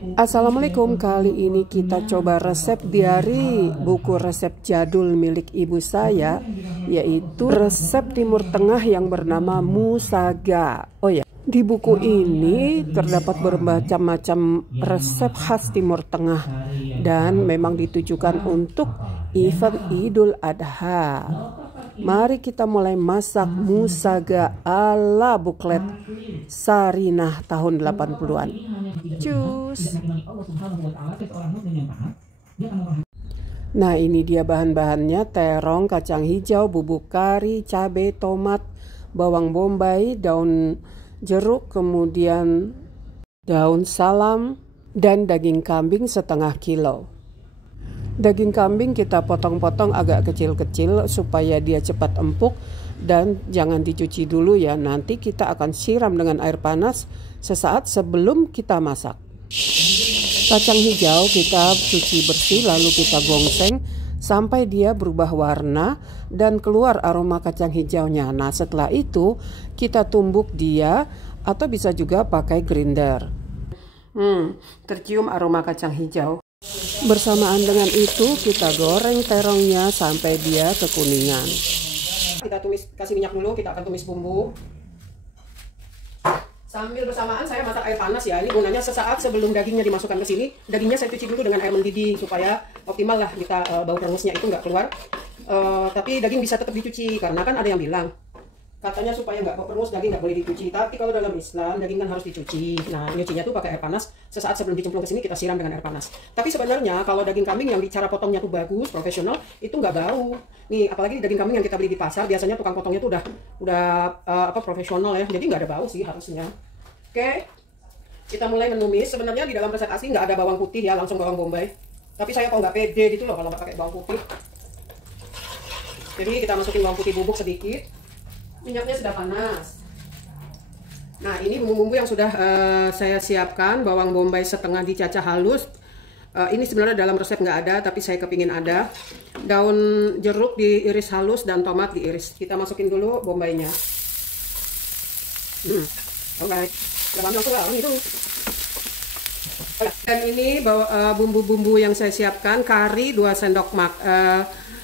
Assalamualaikum, kali ini kita coba resep dari buku resep jadul milik ibu saya, yaitu resep Timur Tengah yang bernama musaga. Oh ya, di buku ini terdapat bermacam-macam resep khas Timur Tengah dan memang ditujukan untuk event Idul Adha. Mari kita mulai masak musaga ala buklet Sarinah tahun 80-an. Cus. Nah, ini dia bahan-bahannya: terong, kacang hijau, bubuk kari, cabai, tomat, bawang bombay, daun jeruk, kemudian daun salam, dan daging kambing setengah kilo. Daging kambing kita potong-potong agak kecil-kecil supaya dia cepat empuk dan jangan dicuci dulu ya. Nanti kita akan siram dengan air panas sesaat sebelum kita masak. Kacang hijau kita cuci bersih lalu kita gongseng sampai dia berubah warna dan keluar aroma kacang hijaunya. Nah, setelah itu kita tumbuk dia atau bisa juga pakai grinder. Tercium aroma kacang hijau. Bersamaan dengan itu kita goreng terongnya sampai dia kekuningan. Kita tumis, kasih minyak dulu, kita akan tumis bumbu. Sambil bersamaan saya masak air panas ya. Ini gunanya sesaat sebelum dagingnya dimasukkan ke sini. Dagingnya saya cuci dulu dengan air mendidih supaya optimal lah kita bau perengusnya itu nggak keluar. Tapi daging bisa tetap dicuci karena kan ada yang bilang katanya supaya nggak bau perengus daging nggak boleh dicuci. Tapi kalau dalam Islam daging kan harus dicuci. Nah, nyucinya tuh pakai air panas. Sesaat sebelum dicemplung ke sini kita siram dengan air panas. Tapi sebenarnya kalau daging kambing yang cara potongnya tuh bagus, profesional, itu nggak bau. Nih, apalagi daging kambing yang kita beli di pasar, biasanya tukang potongnya tuh udah profesional ya. Jadi nggak ada bau sih harusnya. Oke, kita mulai menumis. Sebenarnya di dalam resep asli nggak ada bawang putih ya, langsung bawang bombay. Tapi saya kok nggak pede gitu loh kalau nggak pakai bawang putih. Jadi kita masukin bawang putih bubuk sedikit. Minyaknya sudah panas. Nah, ini bumbu-bumbu yang sudah saya siapkan. Bawang bombay setengah dicacah halus. Ini sebenarnya dalam resep nggak ada, tapi saya kepingin ada. Daun jeruk diiris halus dan tomat diiris. Kita masukin dulu bombaynya. Oke, langsung itu. Dan ini bumbu-bumbu yang saya siapkan: kari 2 sendok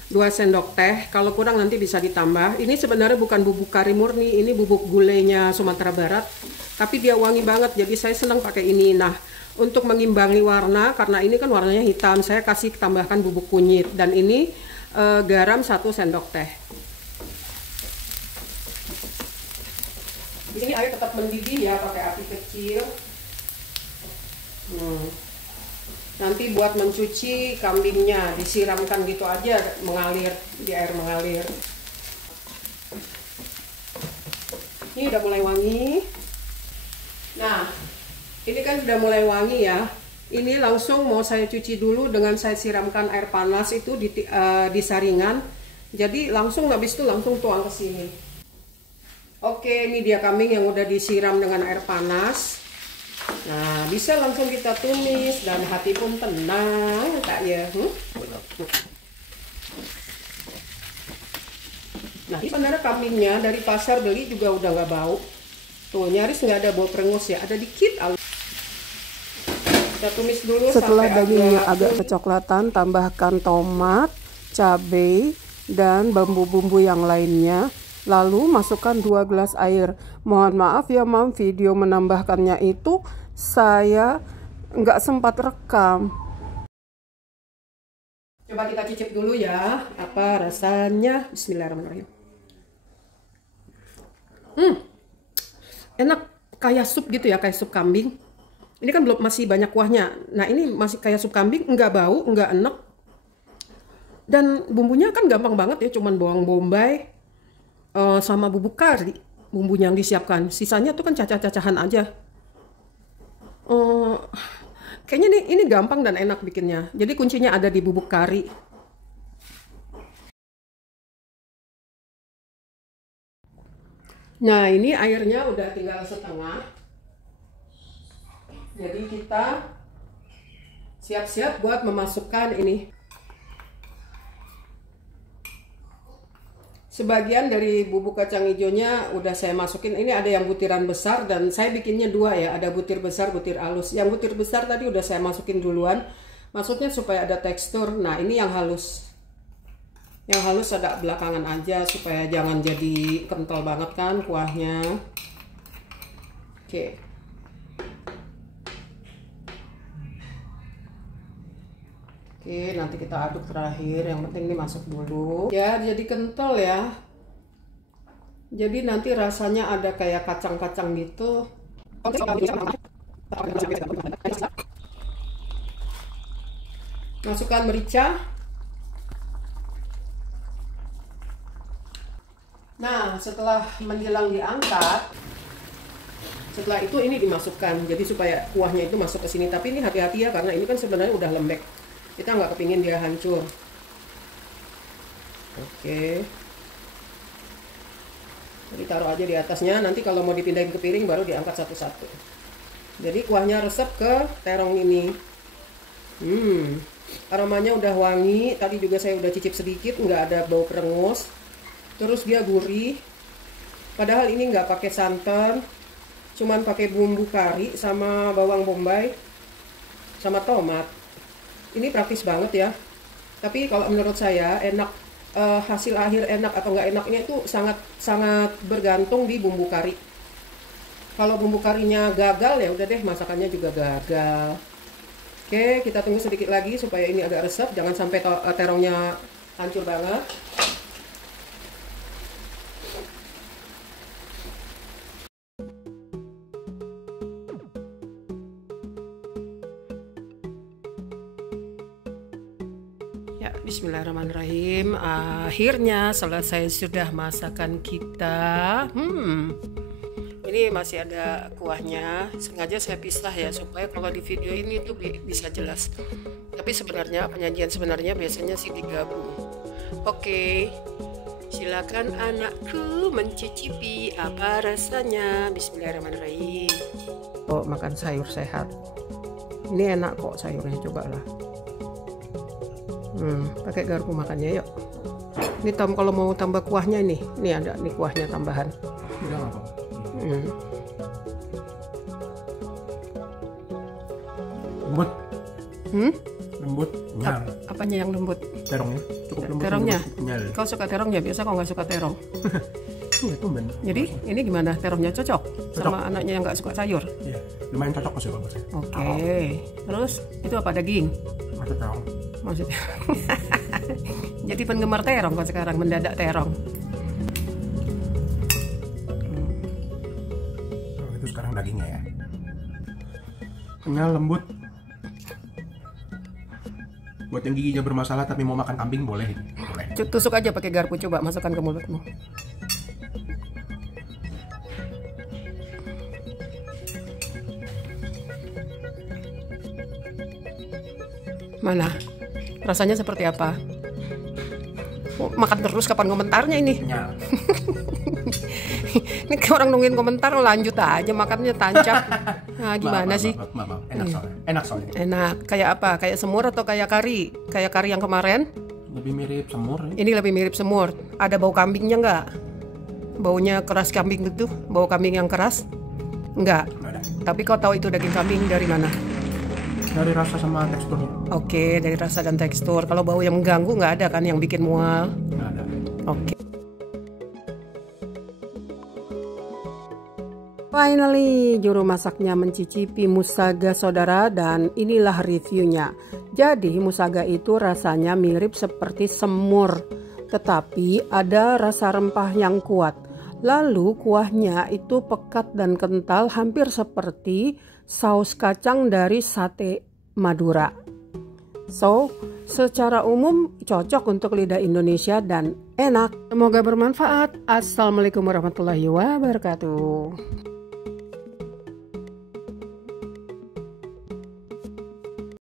2 sendok teh, kalau kurang nanti bisa ditambah. Ini sebenarnya bukan bubuk kari murni, ini bubuk gulainya Sumatera Barat, tapi dia wangi banget, jadi saya senang pakai ini. Nah, untuk mengimbangi warna, karena ini kan warnanya hitam, saya kasih tambahkan bubuk kunyit. Dan ini garam 1 sendok teh. Di sini air tetap mendidih ya, pakai api kecil. Nanti buat mencuci kambingnya disiramkan gitu aja, mengalir di air mengalir. Ini udah mulai wangi. Nah, ini kan sudah mulai wangi ya. Ini langsung mau saya cuci dulu dengan saya siramkan air panas itu di saringan. Jadi langsung habis itu langsung tuang ke sini. Oke, ini dia kambing yang udah disiram dengan air panas. Nah, bisa langsung kita tumis dan hati pun tenang, Kak ya. Nah, ini sebenarnya kambingnya dari pasar beli juga udah nggak bau. Tuh, nyaris nggak ada bau perengus ya, ada dikit. Kita tumis dulu. Setelah dagingnya agak kecoklatan, tambahkan tomat, cabai, dan bumbu-bumbu yang lainnya. Lalu masukkan 2 gelas air. Mohon maaf ya Mam, video menambahkannya itu saya nggak sempat rekam. Coba kita cicip dulu ya, apa rasanya. Bismillahirrahmanirrahim. Enak, kayak sup gitu ya, kayak sup kambing. Ini kan belum, masih banyak kuahnya. Nah, ini masih kayak sup kambing, nggak bau, nggak enek. Dan bumbunya kan gampang banget ya, cuman bawang bombay sama bubuk kari, bumbunya yang disiapkan. Sisanya tuh kan cacah-cacahan aja. Kayaknya ini gampang dan enak bikinnya. Jadi kuncinya ada di bubuk kari. Nah, ini airnya udah tinggal setengah. Jadi kita siap-siap buat memasukkan ini. Sebagian dari bubuk kacang hijaunya udah saya masukin. Ini ada yang butiran besar dan saya bikinnya dua ya. Ada butir besar, butir halus. Yang butir besar tadi udah saya masukin duluan. Maksudnya supaya ada tekstur. Nah ini yang halus. Yang halus agak belakangan aja supaya jangan jadi kental banget kan kuahnya. Oke. Oke, nanti kita aduk terakhir. Yang penting ini masuk dulu. Ya, jadi kental ya. Jadi nanti rasanya ada kayak kacang-kacang gitu. Masukkan merica. Nah, setelah menjelang diangkat, setelah itu ini dimasukkan. Jadi supaya kuahnya itu masuk ke sini. Tapi ini hati-hati ya, karena ini kan sebenarnya udah lembek. Kita nggak kepingin dia hancur. Oke. Jadi taruh aja di atasnya. Nanti kalau mau dipindahin ke piring baru diangkat satu-satu. Jadi kuahnya resep ke terong ini. Aromanya udah wangi. Tadi juga saya udah cicip sedikit, nggak ada bau perengus. Terus dia gurih. Padahal ini nggak pakai santan, cuman pakai bumbu kari sama bawang bombay sama tomat. Ini praktis banget ya. Tapi kalau menurut saya enak, hasil akhir enak atau nggak enaknya itu sangat bergantung di bumbu kari. Kalau bumbu karinya gagal ya udah deh, masakannya juga gagal. Oke, kita tunggu sedikit lagi supaya ini agak resep. Jangan sampai terongnya hancur banget. Ya, bismillahirrahmanirrahim. Akhirnya selesai sudah masakan kita. Ini masih ada kuahnya. Sengaja saya pisah ya supaya kalau di video ini tuh bisa jelas. Tapi sebenarnya penyajian sebenarnya biasanya sih digabung. Oke. Silakan anakku mencicipi apa rasanya. Bismillahirrahmanirrahim. Oh, makan sayur sehat. Ini enak kok sayurnya, cobalah. Pakai garpu makannya yuk. Ini kalau mau tambah kuahnya ini ada nih kuahnya tambahan. Lembut. Lembut. Apanya yang lembut? Terongnya. Cukup lembut. Terongnya. Lembut, Kau suka terongnya? Biasa kau nggak suka terong. Jadi ini gimana, terongnya cocok sama anaknya yang nggak suka sayur? Iya, lumayan cocok sih kalau saya. Oke. Terus itu apa, daging? Maksud terong. Maksudnya. Jadi penggemar terong kok sekarang, mendadak terong. Itu sekarang dagingnya ya. Kenyal, lembut. Buat yang giginya bermasalah tapi mau makan kambing boleh. Tusuk aja pakai garpu, coba masukkan ke mulutmu. Mana? Rasanya seperti apa? Makan terus, kapan komentarnya ini? Ini orang nungguin komentar, lanjut aja makannya tancap. Nah, gimana sih? Enak soalnya. Enak. Kayak apa? Kayak semur atau kayak kari? Kayak kari yang kemarin? Lebih mirip semur. Ini lebih mirip semur. Ada bau kambingnya nggak? Baunya keras kambing gitu? Bau kambing yang keras? Nggak. Tapi kau tahu itu daging kambing dari mana? Dari rasa sama teksturnya. Oke, dari rasa dan tekstur. Kalau bau yang mengganggu nggak ada kan, yang bikin mual? Nggak ada. Oke. Finally, juru masaknya mencicipi musaga saudara, dan inilah reviewnya. Jadi musaga itu rasanya mirip seperti semur, tetapi ada rasa rempah yang kuat. Lalu kuahnya itu pekat dan kental, hampir seperti saus kacang dari sate Madura. So, secara umum cocok untuk lidah Indonesia dan enak. Semoga bermanfaat. Assalamualaikum warahmatullahi wabarakatuh.